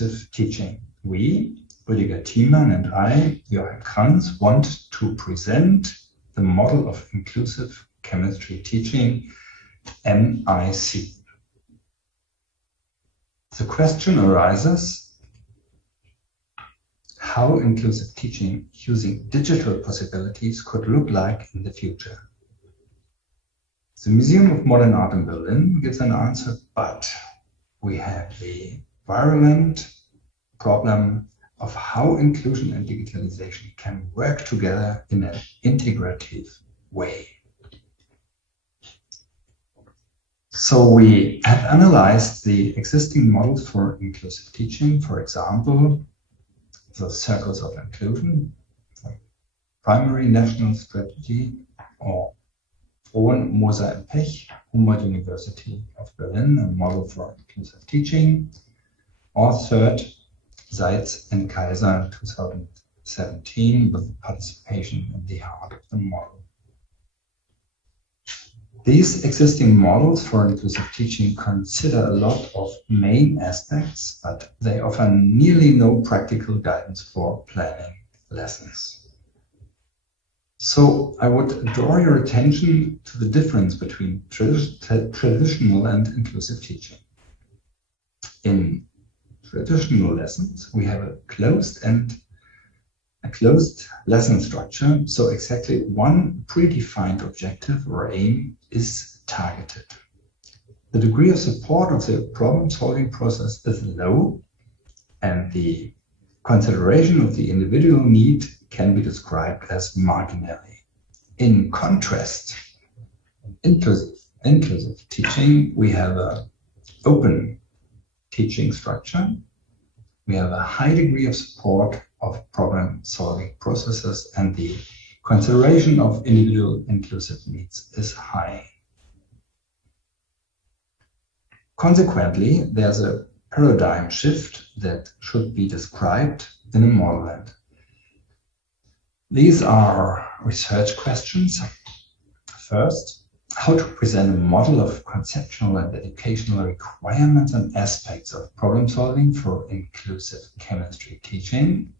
inclusive teaching. We, Rüdiger Tiemann and I, Joachim Kranz, want to present the model of inclusive chemistry teaching, MIC. The question arises how inclusive teaching using digital possibilities could look like in the future. The Museum of Modern Art in Berlin gives an answer, but we have the virulent problem of how inclusion and digitalization can work together in an integrative way. So we have analyzed the existing models for inclusive teaching, for example, the circles of inclusion, primary national strategy, or Frohn, Moser and Pech, Humboldt University of Berlin, a model for inclusive teaching, or third, Seitz and Kaiser 2017 with participation in the heart of the model. These existing models for inclusive teaching consider a lot of main aspects, but they offer nearly no practical guidance for planning lessons. So I would draw your attention to the difference between traditional and inclusive teaching. In traditional lessons, we have a closed lesson structure, so exactly one predefined objective or aim is targeted. The degree of support of the problem-solving process is low, and the consideration of the individual need can be described as marginally. In contrast, in inclusive teaching, we have an open teaching structure. We have a high degree of support of problem-solving processes, and the consideration of individual inclusive needs is high. Consequently, there's a paradigm shift that should be described in a model. And these are research questions. First, how to present a model of conceptual and educational requirements and aspects of problem solving for inclusive chemistry teaching.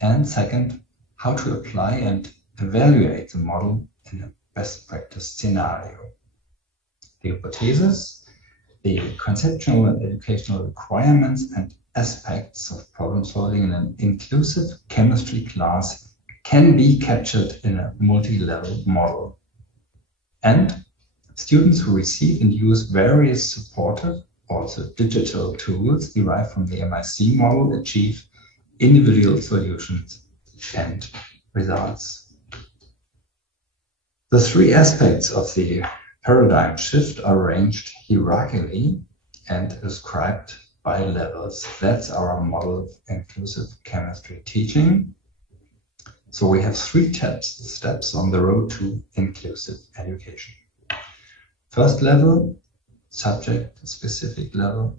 And second, how to apply and evaluate the model in a best practice scenario. The hypothesis, the conceptual and educational requirements and aspects of problem solving in an inclusive chemistry class can be captured in a multi-level model. And students who receive and use various supportive, also digital tools derived from the MIC model achieve individual solutions and results. The three aspects of the paradigm shift are arranged hierarchically and described by levels. That's our model of inclusive chemistry teaching. So we have three steps on the road to inclusive education. First level, subject-specific level.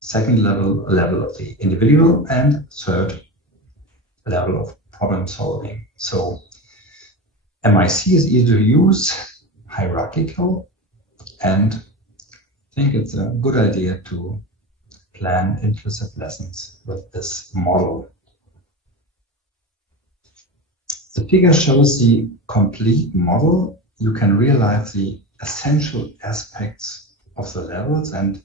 Second level, a level of the individual, and third, level of problem solving. So MIC is easy to use, hierarchical, and I think it's a good idea to plan inclusive lessons with this model. The figure shows the complete model. You can realize the essential aspects of the levels, and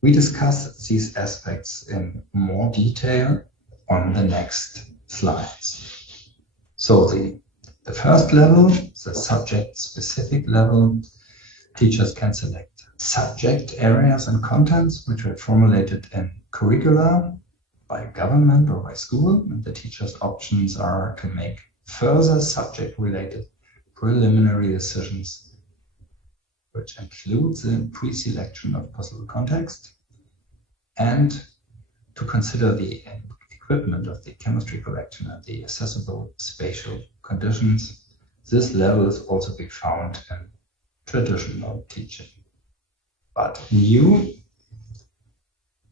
we discuss these aspects in more detail on the next slides. So the first level, the subject-specific level, teachers can select subject areas and contents which were formulated in curricula by government or by school, and the teacher's options are to make further subject-related preliminary decisions, which includes the pre-selection of possible context, and to consider the equipment of the chemistry collection and the accessible spatial conditions. This level is also be found in traditional teaching. But new,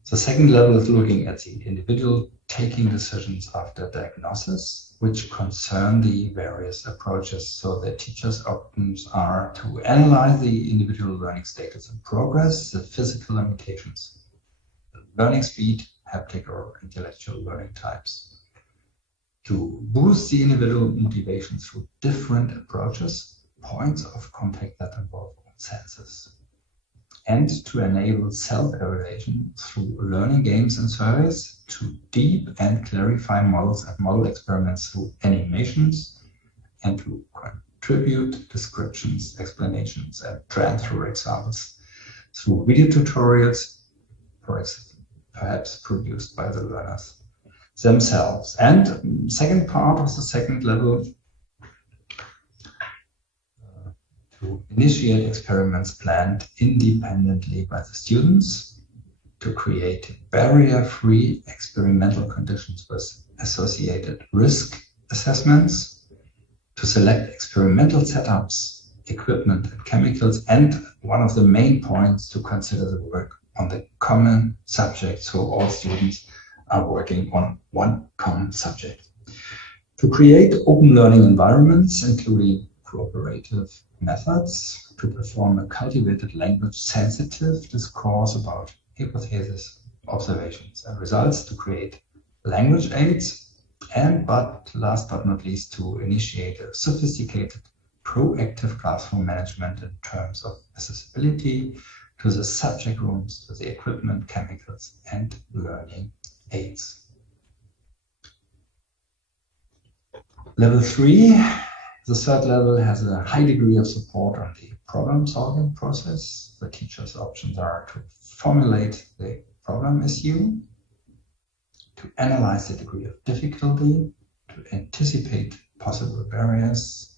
the second level is looking at the individual taking decisions after diagnosis, which concern the various approaches. So the teacher's options are to analyze the individual learning status and progress, the physical limitations, the learning speed, haptic or intellectual learning types. To boost the individual motivation through different approaches, points of contact that involve senses. And to enable self-evaluation through learning games and surveys, to deep and clarify models and model experiments through animations, and to contribute descriptions, explanations, and transfer examples through video tutorials, perhaps produced by the learners themselves. And second part of the second level, to initiate experiments planned independently by the students, to create barrier-free experimental conditions with associated risk assessments, to select experimental setups, equipment, and chemicals, and one of the main points, to consider the work on the common subject, so all students are working on one common subject. To create open learning environments, including cooperative methods, to perform a cultivated language-sensitive discourse about hypotheses, observations, and results, to create language aids, and last but not least, to initiate a sophisticated proactive classroom management in terms of accessibility to the subject rooms, to the equipment, chemicals, and learning aids. Level 3, the third level, has a high degree of support on the problem-solving process. The teacher's options are to formulate the problem issue, to analyze the degree of difficulty, to anticipate possible barriers,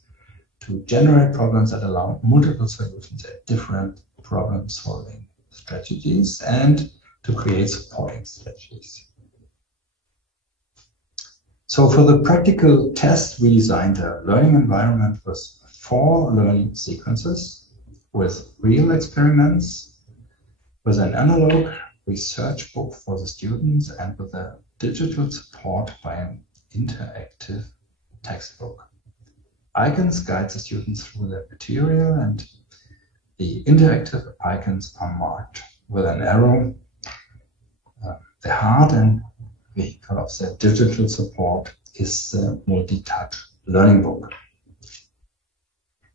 to generate problems that allow multiple solutions at different problem-solving strategies, and to create supporting strategies. So for the practical test, we designed a learning environment with 4 learning sequences, with real experiments, with an analog research book for the students, and with a digital support by an interactive textbook. Icons guide the students through the material, and the interactive icons are marked with an arrow. The heart and vehicle of the digital support is the multi-touch learning book.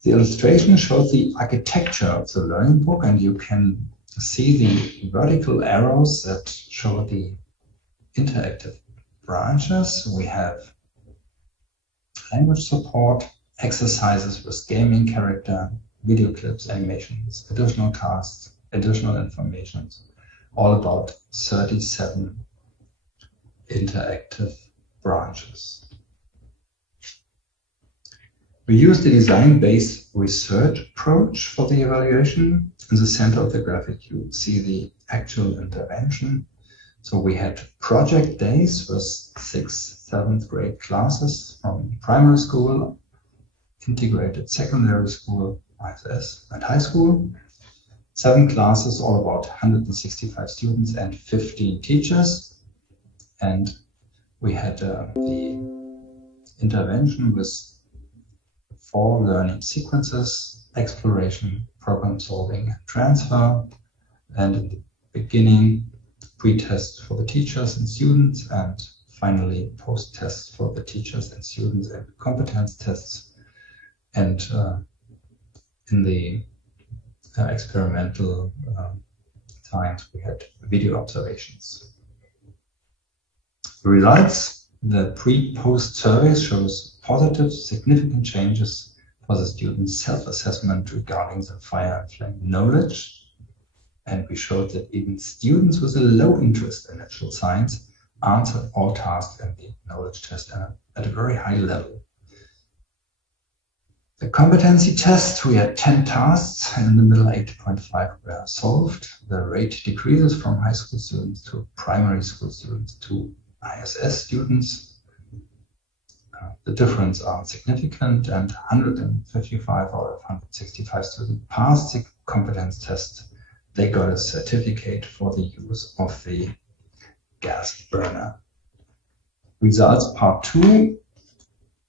The illustration shows the architecture of the learning book, and you can see the vertical arrows that show the interactive branches. We have language support, exercises with gaming character, video clips, animations, additional tasks, additional information, all about 37 interactive branches. We used a design-based research approach for the evaluation. In the center of the graphic, you see the actual intervention. So we had project days with 6th, 7th grade classes from primary school, integrated secondary school, ISS, and high school. 7 classes, all about 165 students and 15 teachers. And we had the intervention with 4 learning sequences: exploration, problem solving, and transfer. And in the beginning, pre-tests for the teachers and students, and finally post-tests for the teachers and students, and competence tests. And in the experimental times, we had video observations. The results: the pre-post survey shows positive, significant changes for the students' self-assessment regarding the fire and flame knowledge. And we showed that even students with a low interest in natural science answered all tasks in the knowledge test at a very high level. The competency test, we had 10 tasks, and in the middle 8.5 were solved. The rate decreases from high school students to primary school students to ISS students. The difference are significant, and 155 out of 165 students passed the competence test. They got a certificate for the use of the gas burner. Results part 2,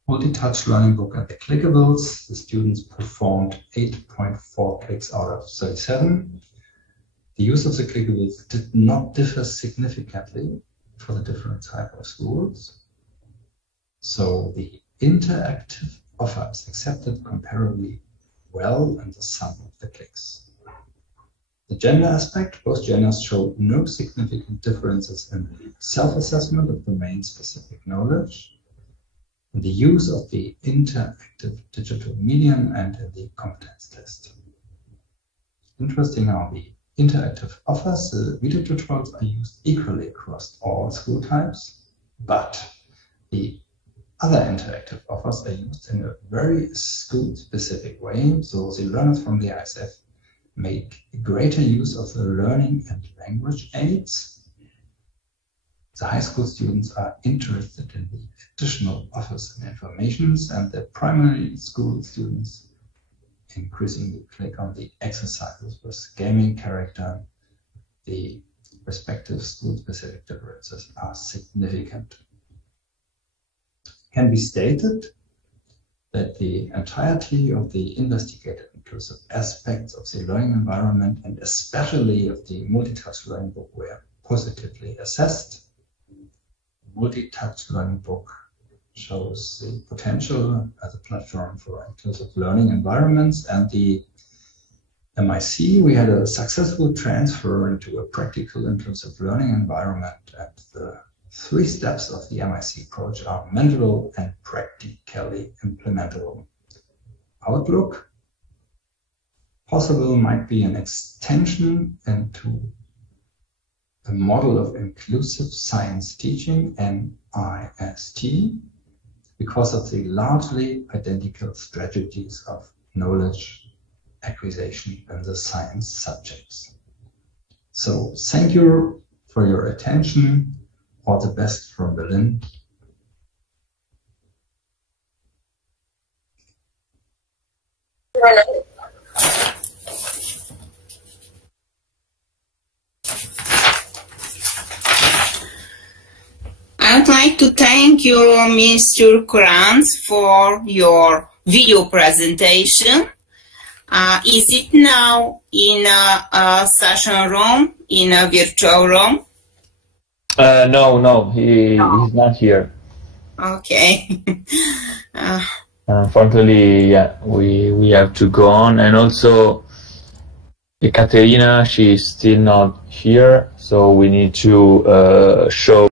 multi-touch learning book and the clickables. The students performed 8.4 clicks out of 37. The use of the clickables did not differ significantly for the different type of schools. So the interactive offer is accepted comparably well in the sum of the clicks. The gender aspect, both genders show no significant differences in the self-assessment of domain-specific knowledge, in the use of the interactive digital medium, and in the competence test. Interesting how the interactive offers, the video tutorials are used equally across all school types, but the other interactive offers are used in a very school-specific way, so the learners from the ISF make greater use of the learning and language aids. The high school students are interested in the additional offers and informations, and the primary school students increasingly click on the exercises with gaming character. The respective school-specific differences are significant. It can be stated that the entirety of the investigated inclusive aspects of the learning environment, and especially of the multi-touch learning book, were positively assessed. The multi-touch learning book shows the potential as a platform for inclusive learning environments, and the MIC, we had a successful transfer into a practical inclusive learning environment, and the 3 steps of the MIC approach are manageable and practically implementable. Outlook: possible might be an extension into a model of inclusive science teaching, NIST, because of the largely identical strategies of knowledge acquisition in the science subjects. So thank you for your attention. All the best from Berlin. I would like to thank you, Mr. Kranz, for your video presentation. Is it now in a session room, in a virtual room? No, he's not here. Okay. Unfortunately, yeah, we have to go on, and also Ekaterina, she's still not here, so we need to show